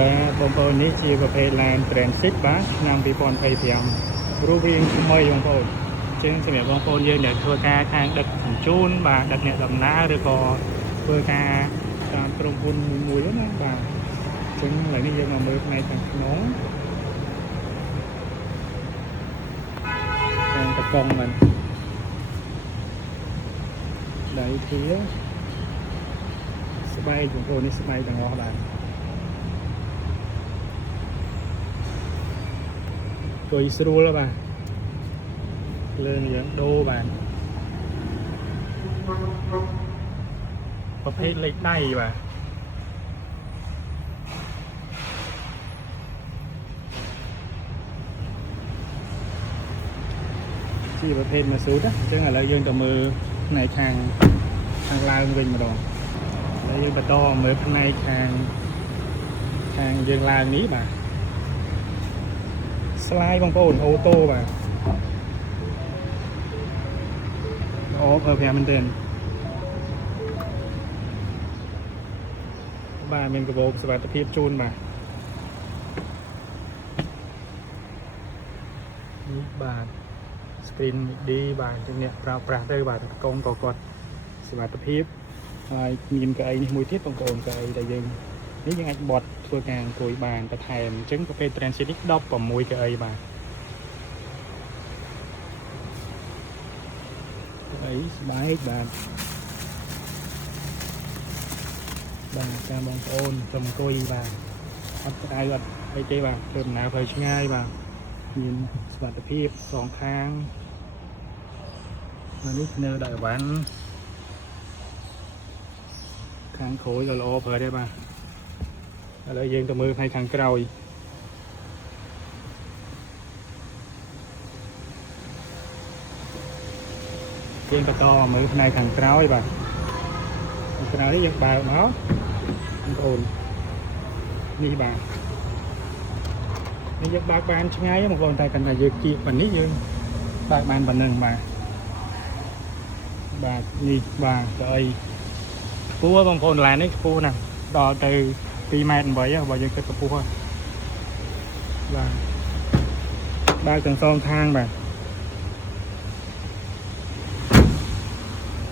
បាទបងប្អូននេះជាប្រភេទឡាន Transit បាទឆ្នាំ2025រូបរាងថ្មីបងប្អូនជាងសម្រាប់បងប្អូនយើងដែលធ្វើការខាងដឹកជញ្ជូនបាទដឹកអ្នកដំណើរឬក៏ធ្វើការតាមក្រុមហ៊ុនមួយៗណាបាទចឹងឥឡូវនេះយើងមកមើលផ្នែកខាងក្នុងខាងតកង់ហ្នឹងដៃធាស្បែកបងប្អូននេះស្បែកទាំងអស់ដែរគួយស្រួលបាទលើយើងដូរបាទប្រភេទលេខដៃបាទជាប្រភេទម៉ាស៊ូតអញ្ចឹងឥឡូវយើងទៅមើលផ្នែកខាងឡើងវិញម្ដងហើយយើងបន្តមើលផ្នែកខាងយើងឡើងនេះបាទស្លាយបងប្អូនអូតូបាទអូប្រើប្រាស់មែនទែនបាទមានកាបូបសុវត្ថិភាពជូនបាទនេះបាទ screen D បាទជំនាញប្រើប្រាស់ទៅបាទកូនក៏គាត់សុវត្ថិភាពហើយមានកៅអីនេះមួយទៀតបងប្អូនកៅអីដែលយើងនេះយើងអាចបត់ធ្វើការអង្គុយបានបន្ថែមអញ្ចឹងប្រភេទ Transit នេះ16កៅអីបាទអីស្បែកបាទតាមបងប្អូនសូមអង្គុយបាទអត់ក្តៅអត់អីទេបាទធ្វើដំណើរផ្លូវឆ្ងាយបាទមានសុវត្ថិភាពសងខាងនេះនៅដោយអវ៉ាន់ខាងក្រោយក៏ល្អប្រើដែរបាទឥឡូវយើងទៅមើលផ្នែកខាងក្រោយយើងបន្តមើលផ្នែកខាងក្រោយបាទខាងក្រោយនេះយើងបើកមកបងប្អូននេះបាទនេះយើងបើកបានឆ្ងាយបងប្អូនតែកាន់តែយើងគៀកប៉ុណ្នេះយើងបើកបានប៉ុណ្ណឹងបាទនេះបាទទៅអីខ្ពស់បងប្អូនឡាននេះខ្ពស់ណាស់ដល់ទៅ2.8 ម៉ែត្របើយើងគិតខ្ពស់បាទបើកទាំងសងខាងបាទ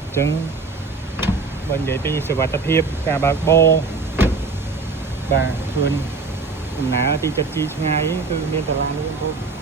អញ្ចឹងបើនិយាយពីសុវត្ថិភាពការបើកបរបាទធ្វើដំណើរទីចិត្តជីឆ្ងាយគឺមានតឡាននេះបងប្អូន